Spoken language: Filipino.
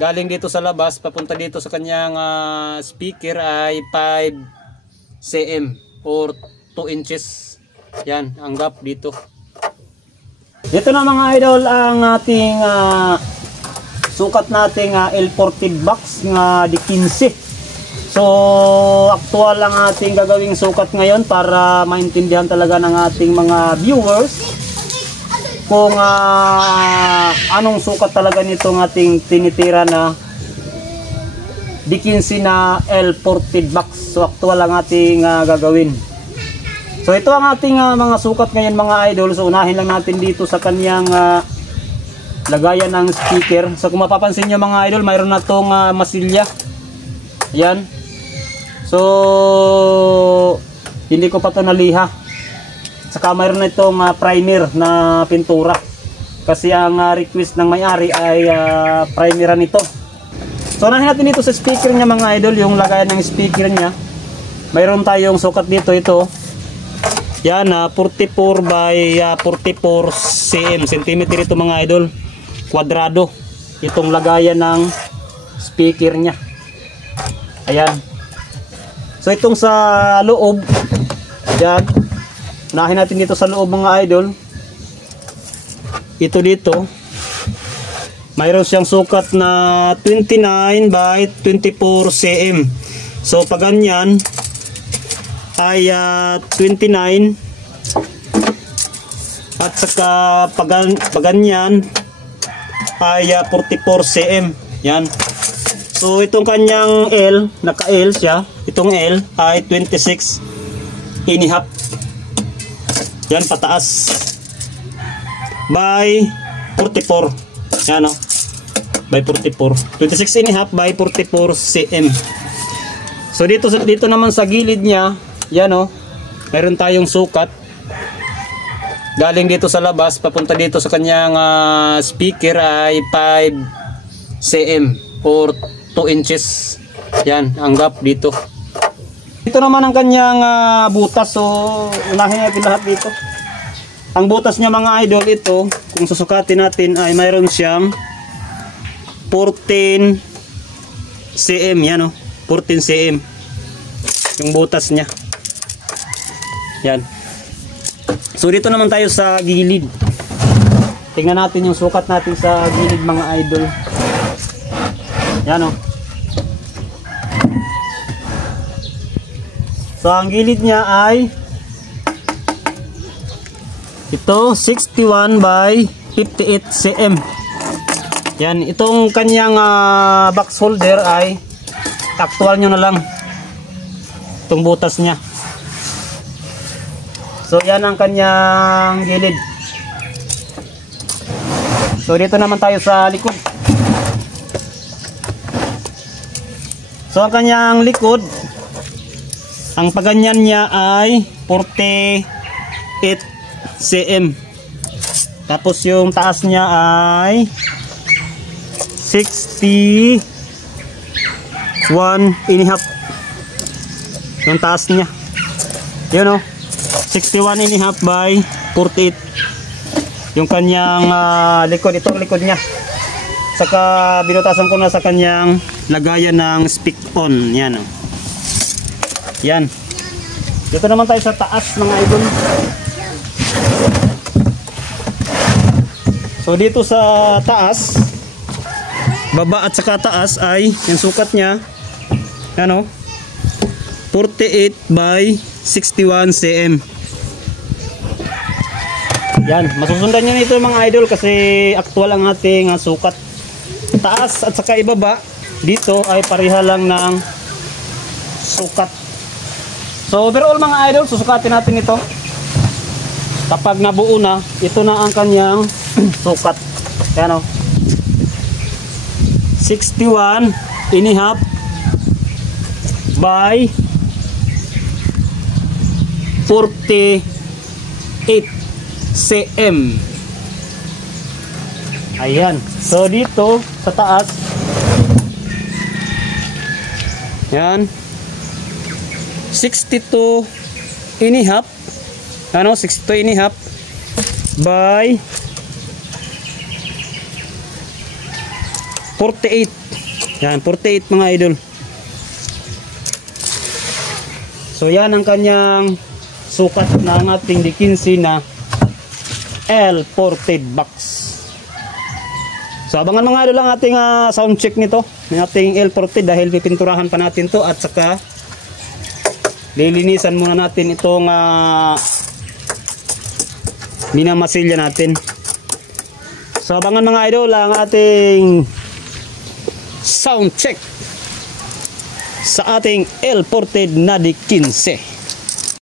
galing dito sa labas papunta dito sa kanyang speaker ay 5 cm or 2 inches. Yan ang gap dito. Ito na mga idol ang ating sukat nating L40 box nga di 15. So aktual ang ating gagawing sukat ngayon para maintindihan talaga ng ating mga viewers kung anong sukat talaga nitong ating tinitira na D15 na L40 box. So aktual ang ating gagawin. So ito ang ating mga sukat ngayon mga idol. So unahin lang natin dito sa kanyang lagayan ng speaker. So kung mapapansin nyo mga idol, mayroon na itong masilya. Yan. So hindi ko pa ito naliha. Saka mayroon na itong primer na pintura. Kasi ang request ng may-ari ay primeran nito. So unahin natin dito sa speaker niya mga idol, yung lagayan ng speaker niya. Mayroon tayong sukat dito, ito. Yan, 44 by 44 cm ito mga idol. Kwadrado. Itong lagayan ng speaker niya. Ayan. So itong sa loob, yan. Unahin natin dito sa loob mga idol. Ito dito. Mayroon siyang sukat na 29 by 24 cm. So pag ganyan ay 29 at saka pag ganyan ay 44 cm. Yan. So itong kanyang L, naka-L siya. Itong L ay 26 1/2. Yan pataas by 44. Yan o, by 44. 26 1/2 by 44 cm. So dito naman sa gilid niya, yan o, meron tayong sukat. Galing dito sa labas papunta dito sa kanyang speaker ay 5 cm or 2 inches. Yan ang gap dito. Ito naman ang kanyang butas. So unahin natin lahat dito. Ang butas niya mga idol, ito kung susukatin natin ay mayroon siyang 14 cm. Yan o, 14 cm yung butas niya. Yan. So dito naman tayo sa gilid. Tingnan natin yung sukat natin sa gilid mga idol. Yan o. So ang gilid niya ay ito 61 by 58 cm. Yan, itong kanyang box holder ay actual nyo na lang itong butas niya. So yan ang kanyang gilid. So dito naman tayo sa likod. So ang kanyang likod, ang paganyan niya ay 48 cm. Tapos yung taas niya ay 61 1/2. Yung taas niya. Yun o. 61 1/2 by 48. Yung kanyang likod. Itong likod niya. Saka binutasan ko na sa kanyang lagayan ng speak on. Yan o. Yan. Dito naman tayo sa taas mga idol. So dito sa taas, baba at saka taas ay yung sukat niya, ano, 48 by 61 cm. Yan, masusundan nyo nito mga idol kasi aktual ang ating sukat. Taas at saka ibaba dito ay pareha lang ng sukat. So overall mga idol, susukatin natin ito. Kapag nabuo na, ito na ang kanyang sukat. Yan o, 61 1/2 by 48 cm. Ayan. So dito sa taas, yan, 62 1/2, ano, 62 1/2 by 48. Yan, 48 mga idol. So yan ang kanyang sukat ng ating D15 na L40 box. So abangan mga idol ang ating sound check nito, ng ating L40, dahil pipinturahan pa natin to at saka lilinisan muna natin itong minamasilya natin. So abangan mga idol ang ating sound check sa ating L40 na D15.